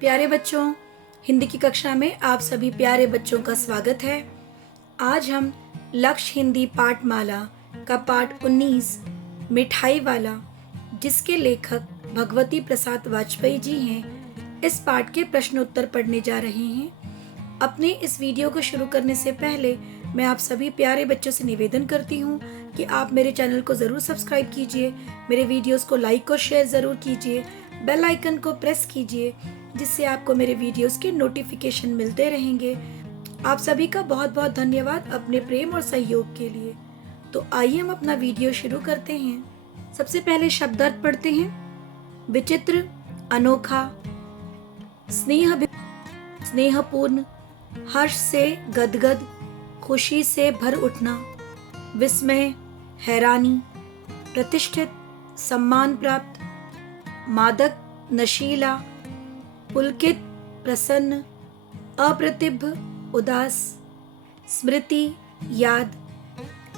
प्यारे बच्चों, हिंदी की कक्षा में आप सभी प्यारे बच्चों का स्वागत है। आज हम लक्ष्य हिंदी पाठमाला का पाठ 19 मिठाई वाला, जिसके लेखक भगवती प्रसाद वाजपेयी जी हैं, इस पाठ के प्रश्न उत्तर पढ़ने जा रहे हैं। अपने इस वीडियो को शुरू करने से पहले मैं आप सभी प्यारे बच्चों से निवेदन करती हूँ कि आप मेरे चैनल को ज़रूर सब्सक्राइब कीजिए, मेरे वीडियोस को लाइक और शेयर ज़रूर कीजिए, बेल आइकन को प्रेस कीजिए, जिससे आपको मेरे वीडियोस के नोटिफिकेशन मिलते रहेंगे। आप सभी का बहुत बहुत धन्यवाद अपने प्रेम और सहयोग के लिए। तो आइए हम अपना वीडियो शुरू करते हैं। सबसे पहले शब्दार्थ पढ़ते हैं। विचित्र, अनोखा, स्नेहपूर्ण, हर्ष से गदगद, खुशी से भर उठना, विस्मय, हैरानी, प्रतिष्ठित, सम्मान प्राप्त, मादक, नशीला, पुलकित, प्रसन्न, अप्रतिभ, उदास, स्मृति, याद,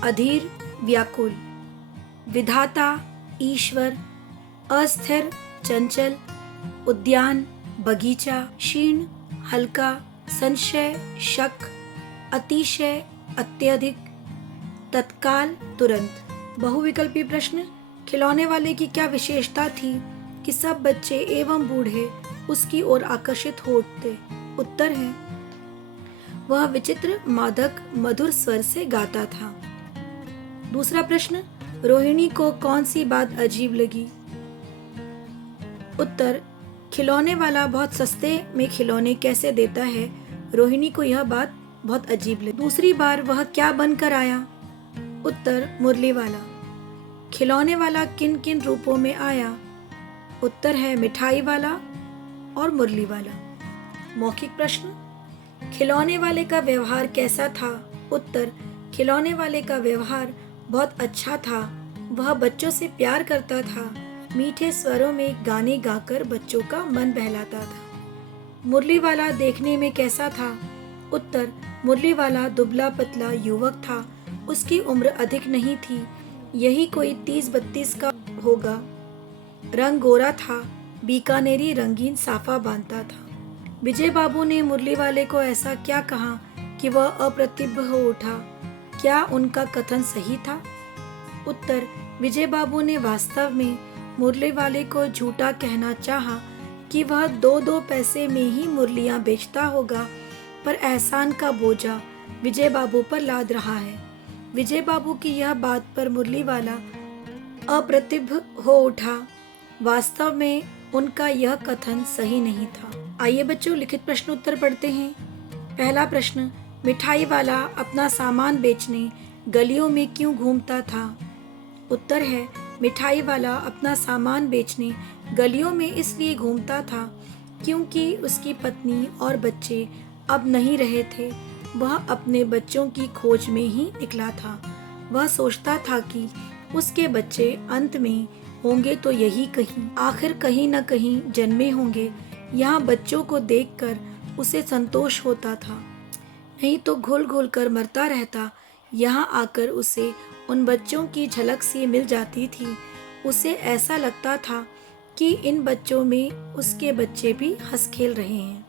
अधीर, व्याकुल, विधाता, ईश्वर, अस्थिर, चंचल, उद्यान, बगीचा, क्षीण, हल्का, संशय, शक, अतिशय, अत्यधिक, तत्काल, तुरंत। बहुविकल्पी प्रश्न। खिलौने वाले की क्या विशेषता थी कि सब बच्चे एवं बूढ़े उसकी ओर आकर्षित हो उठते? उत्तर है, वह विचित्र, मादक, मधुर स्वर से गाता था। दूसरा प्रश्न। रोहिणी को कौन सी बात अजीब लगी? उत्तर, खिलौने वाला बहुत सस्ते में खिलौने कैसे देता है, रोहिणी को यह बात बहुत अजीब लगी। दूसरी बार वह क्या बनकर आया? उत्तर, मुरली वाला। खिलौने वाला किन किन रूपों में आया? उत्तर है, मिठाई वाला और मुरली वाला। मौखिक प्रश्न। खिलौने वाले का व्यवहार कैसा था? उत्तर, खिलौने वाले का व्यवहार बहुत अच्छा था। वह बच्चों से प्यार करता था, मीठे स्वरों में गाने गाकर बच्चों का मन बहलाता था। मुरली वाला देखने में कैसा था? उत्तर, मुरली वाला दुबला पतला युवक था। उसकी उम्र अधिक नहीं थी, यही कोई 30-32 का होगा। रंग गोरा था, बीकानेरी रंगीन साफा बांधता था। विजय बाबू ने मुरली वाले को ऐसा क्या कहा कि वह अप्रतिभ हो उठा? क्या उनका कथन सही था? उत्तर, विजय बाबू ने वास्तव में मुरली वाले को झूठा कहना चाहा कि वह 2-2 पैसे में ही मुरलियां बेचता होगा, पर एहसान का बोझा विजय बाबू पर लाद रहा है। विजय बाबू की यह बात पर मुरली वाला अप्रतिभ हो उठा। वास्तव में उनका यह कथन सही नहीं था। आइए बच्चों, लिखित प्रश्न उत्तर पढ़ते हैं। पहला प्रश्न। मिठाई वाला अपना सामान बेचने गलियों में क्यों घूमता था? उत्तर है, मिठाई वाला अपना सामान बेचने गलियों में इसलिए घूमता था क्योंकि उसकी पत्नी और बच्चे अब नहीं रहे थे। वह अपने बच्चों की खोज में ही निकला था। वह सोचता था कि उसके बच्चे अंत में होंगे तो यही कहीं, आखिर कहीं न कहीं जन्मे होंगे। यहाँ बच्चों को देखकर उसे संतोष होता था, नहीं तो घुल घुल कर मरता रहता। यहाँ आकर उसे उन बच्चों की झलक सी मिल जाती थी। उसे ऐसा लगता था कि इन बच्चों में उसके बच्चे भी हंस खेल रहे हैं।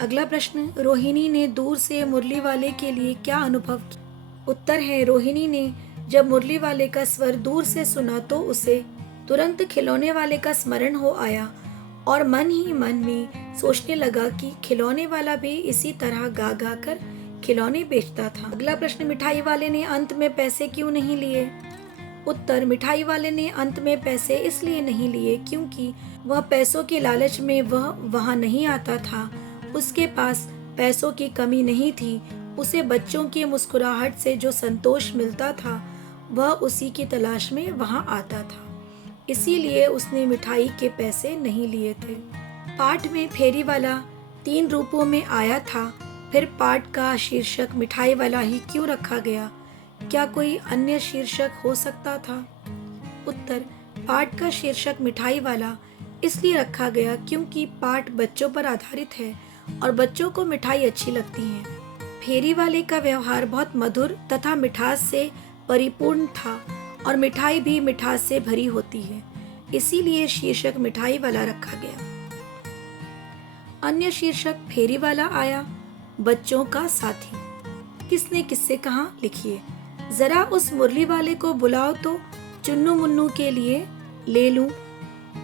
अगला प्रश्न। रोहिणी ने दूर से मुरली वाले के लिए क्या अनुभव किया? उत्तर है, रोहिणी ने जब मुरली वाले का स्वर दूर से सुना तो उसे तुरंत खिलौने वाले का स्मरण हो आया और मन ही मन में सोचने लगा कि खिलौने वाला भी इसी तरह गा गा कर खिलौने बेचता था। अगला प्रश्न। मिठाई वाले ने अंत में पैसे क्यों नहीं लिए? उत्तर, मिठाई वाले ने अंत में पैसे इसलिए नहीं लिए क्योंकि वह पैसों के लालच में वह वहां नहीं आता था। उसके पास पैसों की कमी नहीं थी। उसे बच्चों की मुस्कुराहट से जो संतोष मिलता था, वह उसी की तलाश में वहां आता था। इसीलिए उसने मिठाई के पैसे नहीं लिए थे। पाठ में फेरी वाला 3 रूपों में आया था, फिर पाठ का शीर्षक मिठाई वाला ही क्यों रखा गया? क्या कोई अन्य शीर्षक हो सकता था? उत्तर, पाठ का शीर्षक मिठाई वाला इसलिए रखा गया क्योंकि पाठ बच्चों पर आधारित है और बच्चों को मिठाई अच्छी लगती है। फेरी वाले का व्यवहार बहुत मधुर तथा मिठास से परिपूर्ण था और मिठाई भी मिठास से भरी होती है, इसीलिए शीर्षक मिठाई वाला रखा गया। अन्य शीर्षक फेरी वाला आया, बच्चों का साथी। किसने किससे कहा, लिखिए। जरा उस मुरली वाले को बुलाओ तो चुन्नू मुन्नू के लिए ले लूं।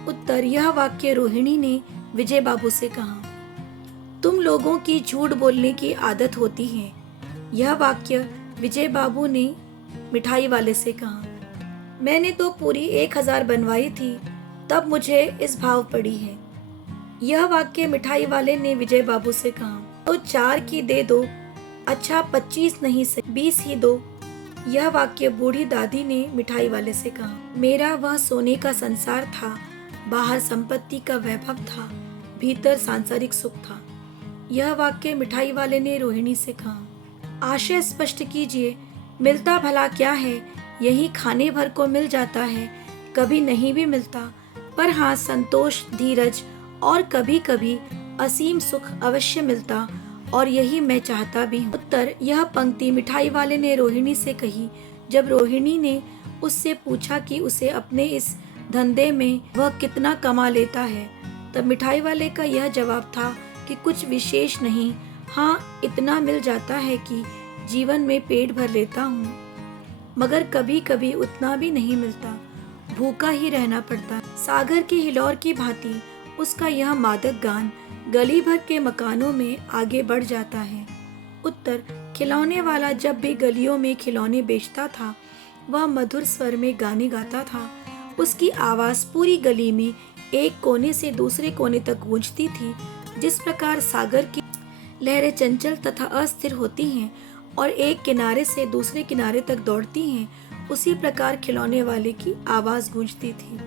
उत्तर, यह वाक्य रोहिणी ने विजय बाबू से कहा। तुम लोगों की झूठ बोलने की आदत होती है। यह वाक्य विजय बाबू ने मिठाई वाले से कहा। मैंने तो पूरी 1000 बनवाई थी, तब मुझे इस भाव पड़ी है। यह वाक्य मिठाई वाले ने विजय बाबू से कहा। तो 4 की दे दो। अच्छा 25 नहीं सही, 20 ही दो। यह वाक्य बूढ़ी दादी ने मिठाई वाले से कहा। मेरा वह सोने का संसार था, बाहर संपत्ति का वैभव था, भीतर सांसारिक सुख था। यह वाक्य मिठाई वाले ने रोहिणी से कहा। आशय स्पष्ट कीजिए, मिलता भला क्या है, यही खाने भर को मिल जाता है, कभी नहीं भी मिलता। पर हाँ, संतोष, धीरज और कभी कभी असीम सुख अवश्य मिलता, और यही मैं चाहता भी हूँ। उत्तर, यह पंक्ति मिठाई वाले ने रोहिणी से कही जब रोहिणी ने उससे पूछा कि उसे अपने इस धंधे में वह कितना कमा लेता है। तब मिठाई वाले का यह जवाब था कि कुछ विशेष नहीं, हाँ इतना मिल जाता है कि जीवन में पेट भर लेता हूँ, मगर कभी कभी उतना भी नहीं मिलता, भूखा ही रहना पड़ता। सागर की हिलोर की भांति उसका यह मादक गान गली भर के मकानों में आगे बढ़ जाता है। उत्तर, खिलौने वाला जब भी गलियों में खिलौने बेचता था, वह मधुर स्वर में गाने गाता था। उसकी आवाज पूरी गली में एक कोने से दूसरे कोने तक गूंजती थी। जिस प्रकार सागर की लहरें चंचल तथा अस्थिर होती हैं और एक किनारे से दूसरे किनारे तक दौड़ती हैं, उसी प्रकार खिलौने वाले की आवाज गूंजती थी।